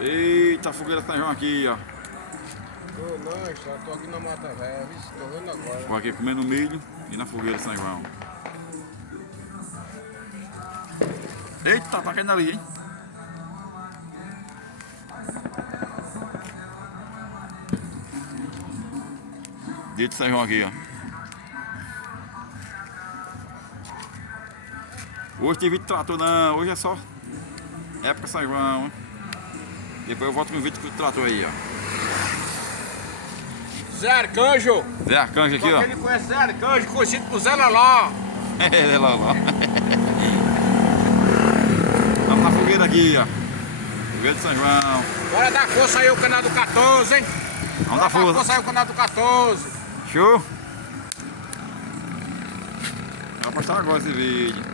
Eita, a fogueira São João aqui, ó. Tô não, só tô aqui na Mata Velha, tô vendo agora. Vou aqui comendo milho e na fogueira São João. Eita, tá caindo ali, hein? Dia de São João aqui, ó. Hoje tem vídeo de trator não, hoje é só época São João, hein? Depois eu volto com o vídeo do trator aí, ó. Zé Arcanjo! Zé Arcanjo aqui, ó. Ele conhece Zé Arcanjo, conhecido por Zé Loló. Zé Loló. Vamos na fogueira aqui, ó. Fogueira de São João. Bora dar força aí o canal do 14, hein? Vamos dar força aí o canal do 14. Show! Vou postar agora esse vídeo.